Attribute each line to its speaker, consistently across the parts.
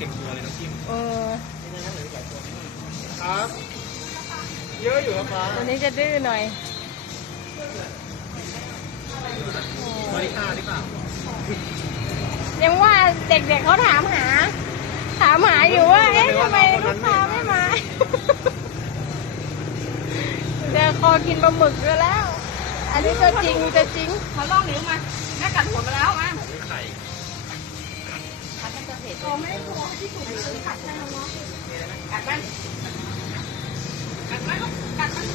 Speaker 1: เต็มตัวเลยน้ำจิ้ม
Speaker 2: เออ
Speaker 1: ครับ เยอะอยู่ครับป้า
Speaker 2: ตัวนี้จะดื้อหน่อย
Speaker 1: บริการหรือเปล่า
Speaker 2: ยังว่าเด็กๆเขาถามหา ถามหาอยู่ว่า เอ๊ะทำไมลูกค้าไม่มาเดี๋ยวคอกินปลาหมึกก็แล้ว อันนี้ตัวจริงตัวจริง
Speaker 3: เขาลอกนิ้วม ดมันจะเผ็ดโอ้ไม่ได้หัวที่ถูกซื้อกัดใช่ไหมกัดมันกัดมันกัดมัน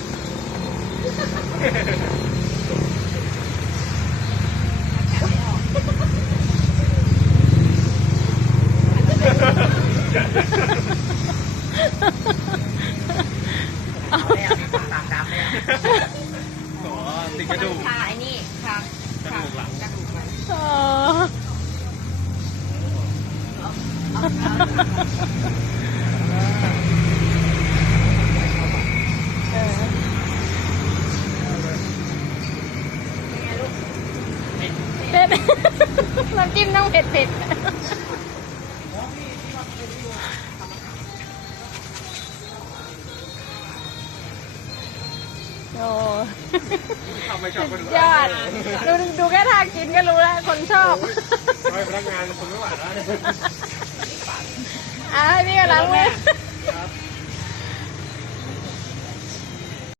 Speaker 3: เอาเลยอะตามดำเลยอะ
Speaker 1: ขอติดกระดูก
Speaker 3: คาไอ้นี่คาก
Speaker 1: ระดูกหลัง
Speaker 3: กระดูกมัน
Speaker 2: อ๋อ เผ็ดน้ำจิ้มต้องเผ็ดเผ็ดโอ้
Speaker 1: ทำไม่ชอบคน
Speaker 2: ยอดดูดูแค่ทางกินก็รู้แล้ว คนชอบ
Speaker 1: ไมพนักงานคนไม่หวานแล้ว เนี่ย
Speaker 2: อ่